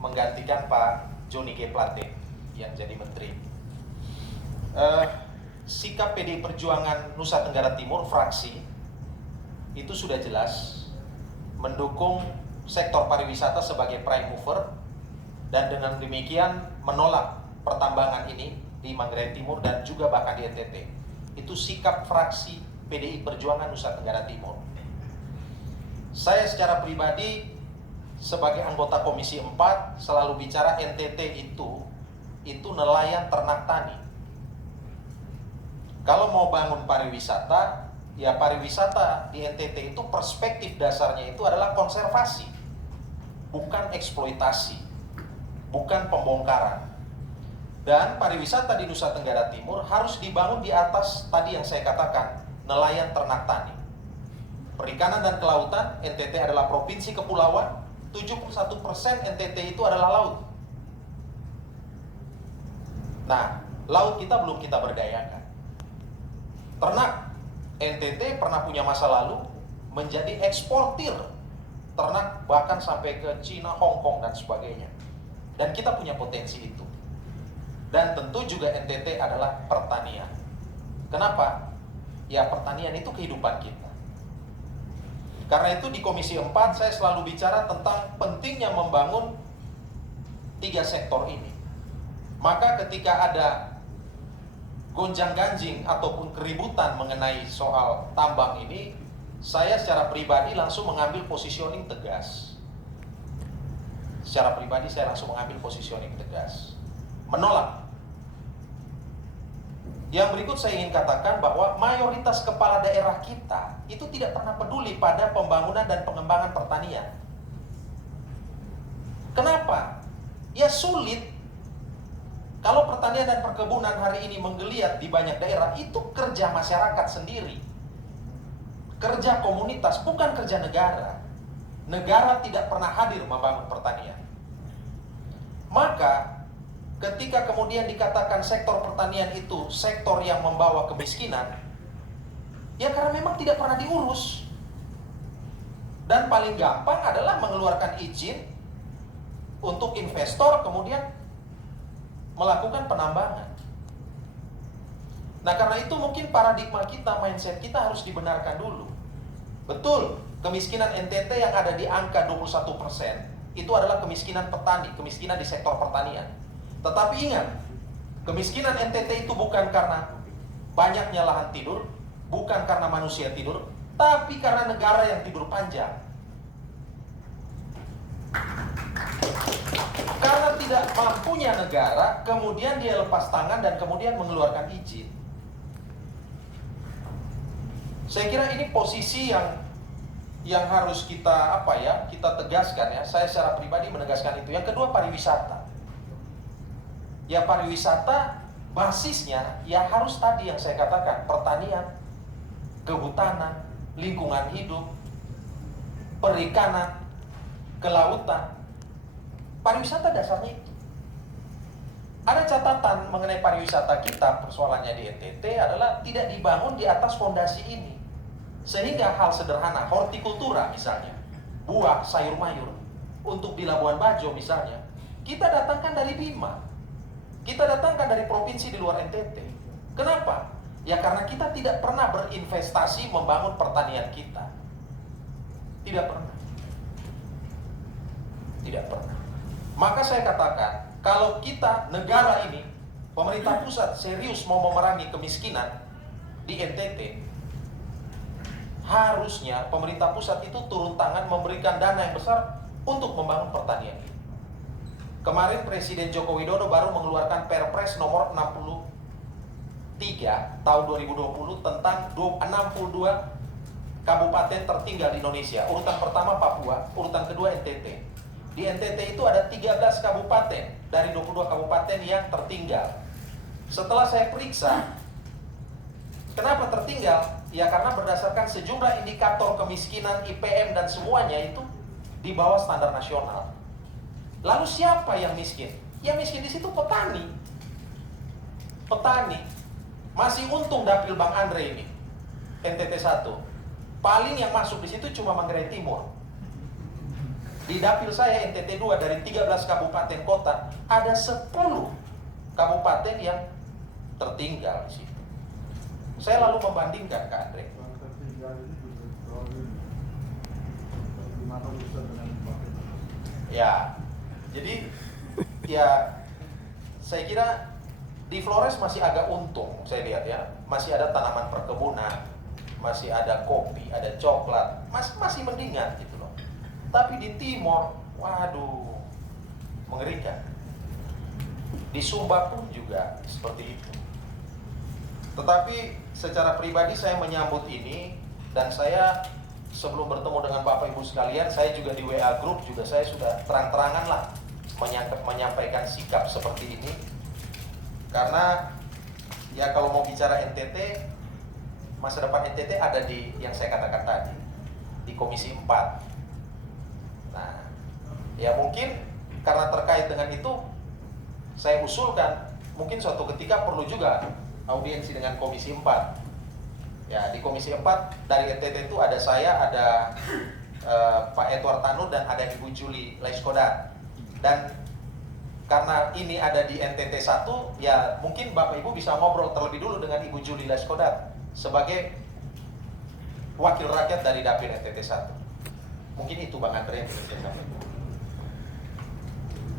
menggantikan Pak Johnny G. Plate yang jadi menteri. Sikap PDI Perjuangan Nusa Tenggara Timur fraksi itu sudah jelas mendukung sektor pariwisata sebagai prime mover, dan dengan demikian menolak pertambangan ini di Manggarai Timur dan juga bahkan di NTT. Itu sikap fraksi PDI Perjuangan Nusa Tenggara Timur. Saya secara pribadi sebagai anggota Komisi 4 selalu bicara NTT itu nelayan ternak tani. Kalau mau bangun pariwisata, ya pariwisata di NTT itu perspektif dasarnya itu adalah konservasi, bukan eksploitasi, bukan pembongkaran. Dan pariwisata di Nusa Tenggara Timur harus dibangun di atas tadi yang saya katakan, nelayan ternak tani. Perikanan dan kelautan, NTT adalah provinsi kepulauan, 71% NTT itu adalah laut. Nah, laut kita belum kita berdayakan. Ternak, NTT pernah punya masa lalu menjadi eksportir ternak bahkan sampai ke Cina, Hong Kong dan sebagainya. Dan kita punya potensi itu. Dan tentu juga NTT adalah pertanian. Kenapa? Ya pertanian itu kehidupan kita. Karena itu di Komisi 4 saya selalu bicara tentang pentingnya membangun 3 sektor ini. Maka ketika ada gonjang-ganjing ataupun keributan mengenai soal tambang ini, saya secara pribadi langsung mengambil positioning tegas. Secara pribadi saya langsung mengambil positioning tegas. Menolak. Yang berikut saya ingin katakan bahwa mayoritas kepala daerah kita itu tidak pernah peduli pada pembangunan dan pengembangan pertanian. Kenapa? Ya sulit. Kalau pertanian dan perkebunan hari ini menggeliat di banyak daerah, itu kerja masyarakat sendiri. Kerja komunitas, bukan kerja negara. Negara tidak pernah hadir membangun pertanian. Maka ketika kemudian dikatakan sektor pertanian itu sektor yang membawa kemiskinan, ya karena memang tidak pernah diurus. Dan paling gampang adalah mengeluarkan izin untuk investor kemudian melakukan penambangan. Nah karena itu mungkin paradigma kita, mindset kita harus dibenarkan dulu. Betul, kemiskinan NTT yang ada di angka 21% itu adalah kemiskinan petani, kemiskinan di sektor pertanian. Tetapi ingat, kemiskinan NTT itu bukan karena banyaknya lahan tidur, bukan karena manusia tidur, tapi karena negara yang tidur panjang. Karena tidak mampunya negara, kemudian dia lepas tangan dan kemudian mengeluarkan izin. Saya kira ini posisi yang harus kita kita tegaskan ya. Saya secara pribadi menegaskan itu. Yang kedua, pariwisata. Ya pariwisata basisnya ya harus tadi yang saya katakan, pertanian, kehutanan, lingkungan hidup, perikanan, kelautan. Pariwisata dasarnya itu. Ada catatan mengenai pariwisata kita, persoalannya di NTT adalah tidak dibangun di atas fondasi ini. Sehingga hal sederhana, hortikultura misalnya, buah, sayur mayur, untuk di Labuan Bajo misalnya, kita datangkan dari Bima. Kita datangkan dari provinsi di luar NTT. Kenapa? Ya karena kita tidak pernah berinvestasi membangun pertanian kita. Tidak pernah. Tidak pernah. Maka saya katakan, kalau kita, negara ini, pemerintah pusat serius mau memerangi kemiskinan di NTT, harusnya pemerintah pusat itu turun tangan memberikan dana yang besar untuk membangun pertanian. Kemarin Presiden Joko Widodo baru mengeluarkan Perpres nomor 63 tahun 2020 tentang 62 kabupaten tertinggal di Indonesia. Urutan pertama Papua, urutan kedua NTT. Di NTT itu ada 13 kabupaten dari 22 kabupaten yang tertinggal. Setelah saya periksa, kenapa tertinggal? Ya karena berdasarkan sejumlah indikator kemiskinan, IPM dan semuanya itu di bawah standar nasional. Lalu siapa yang miskin? Yang miskin di situ petani. Petani. Masih untung dapil Bang Andre ini. NTT 1. Paling yang masuk di situ cuma Manggarai Timur. Di dapil saya NTT 2 dari 13 kabupaten kota, ada 10 kabupaten yang tertinggal di situ. Saya lalu membandingkan, Kak Andre. Ya, jadi ya saya kira di Flores masih agak untung, saya lihat ya, masih ada tanaman perkebunan, masih ada kopi, ada coklat, masih mendingan gitu loh. Tapi di Timor, waduh, mengerikan. Di Sumba pun juga seperti itu. Tetapi secara pribadi saya menyambut ini, dan saya sebelum bertemu dengan Bapak Ibu sekalian, saya juga di WA Group juga saya sudah terang-terangan lah menyampaikan sikap seperti ini. Karena ya kalau mau bicara NTT, masa depan NTT ada di yang saya katakan tadi, di Komisi 4. Nah, ya mungkin karena terkait dengan itu, saya usulkan mungkin suatu ketika perlu juga audiensi dengan Komisi 4. Ya, di Komisi 4 dari NTT itu ada saya, ada Pak Edward Tanu, dan ada Ibu Juli Laiskodat. Dan karena ini ada di NTT 1, ya mungkin Bapak Ibu bisa ngobrol terlebih dulu dengan Ibu Juli Laiskodat sebagai wakil rakyat dari dapil NTT 1. Mungkin itu Bang Andre yang bisa saya sampaikan.